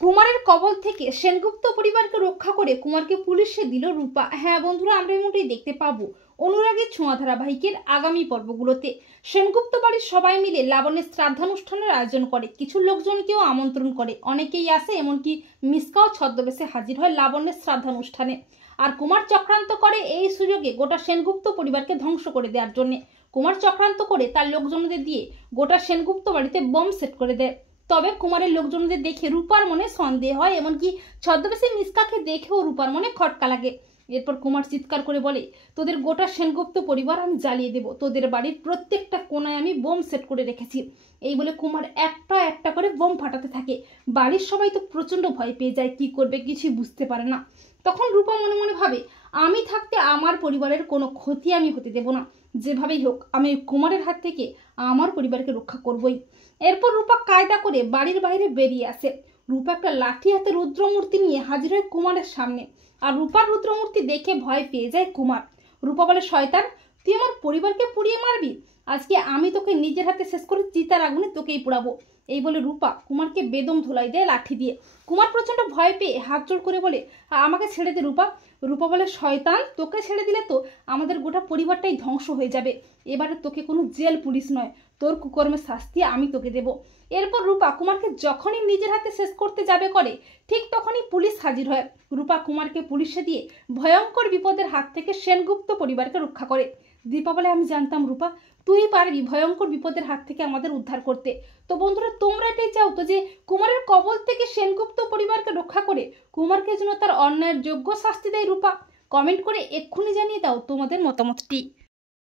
কুমারের কবল থেকে সেনগুপ্ত পরিবারকে রক্ষা করে কুমারকে পুলিশে দিল রূপা। হ্যাঁ বন্ধুরা, আমরা এমনটাই দেখতে পাবো অনুরাগের ছোঁয়া ধারাবাহিকের আগামী পর্বগুলোতে। সেনগুপ্ত বাড়ির সবাই মিলে লাবণ্যের শ্রাদ্ধানুষ্ঠানের আয়োজন করে, কিছু লোকজনকেও আমন্ত্রণ করে, অনেকেই আসে, এমনকি মিসকাও ছদ্মবেশে হাজির হয় লাবণ্যের শ্রাদ্ধানুষ্ঠানে। আর কুমার চক্রান্ত করে এই সুযোগে গোটা সেনগুপ্ত পরিবারকে ধ্বংস করে দেওয়ার জন্য। কুমার চক্রান্ত করে তার লোকজনদের দিয়ে গোটা সেনগুপ্ত বাড়িতে বোম সেট করে দেয়। তবে কুমারের লোকজনদের দেখে রূপার মনে সন্দেহ হয়, এমনকি ছদ্মবেশী মিসকাকে দেখেও রূপার মনে খটকা লাগে। এরপর কুমার চিৎকার করে বলে, তোদের গোটা সেনগুপ্ত পরিবার আমি জ্বালিয়ে দেব, তোদের বাড়ির প্রত্যেকটা কোনায় আমি বোম সেট করে রেখেছি। এই বলে কুমার একটা একটা করে বোম ফাটাতে থাকে। বাড়ির সবাই তো প্রচন্ড ভয় পেয়ে যায়, কি করবে কিছুই বুঝতে পারে না। তখন রূপা মনে মনে ভাবে, আমি থাকতে আমার পরিবারের কোনো ক্ষতি আমি হতে দেব না, যেভাবেই হোক আমি কুমারের হাত থেকে আমার পরিবারকে রক্ষা করবই। এরপর রূপা কায়দা করে বাড়ির বাইরে বেরিয়ে আসে। রূপা একটা লাঠি হাতে রুদ্রমূর্তি নিয়ে হাজির হয় কুমারের সামনে। আর রূপার রুদ্রমূর্তি দেখে ভয় পেয়ে যায় কুমার। রূপা বলে, শয়তান, তুই আমার পরিবারকে পুড়িয়ে মারবি? আজকে আমি তোকে নিজের হাতে শেষ করে চিতার আগুনে তোকেই পোড়াবো। এই বলে রূপা কুমারকে বেদম ধুলাই দেয় লাঠি দিয়ে। কুমার প্রচন্ড ভয় পেয়ে হাত জোড় করে বলে, আমাকে ছেড়ে দে রূপা। রূপা বলে, শয়তান, তোকে ছেড়ে দিলে তো আমাদের গোটা পরিবারটাই ধ্বংস হয়ে যাবে। এবারে তোকে কোনো জেল পুলিশ নয়, তোর কুকর্মের শাস্তি আমি তোকে দেব। এরপর রূপা কুমারকে যখনই নিজের হাতে শেষ করতে যাবে করে, ঠিক তখনই পুলিশ হাজির হয়। রূপা কুমারকে পুলিশে দিয়ে ভয়ঙ্কর বিপদের হাত থেকে সেনগুপ্ত পরিবারকে রক্ষা করে। দীপা বলে, আমি জানতাম রূপা, তুই পারবি ভয়ঙ্কর বিপদের হাত থেকে আমাদের উদ্ধার করতে। তো বন্ধুরা, তোমরা এটাই চাও তো যে কুমারের কবল থেকে সেনগুপ্ত পরিবারকে রক্ষা করে কুমারকে যেন তার অন্যায়ের যোগ্য শাস্তি দেয় রূপা? কমেন্ট করে এক্ষুনি জানিয়ে দাও তোমাদের মতামতটি।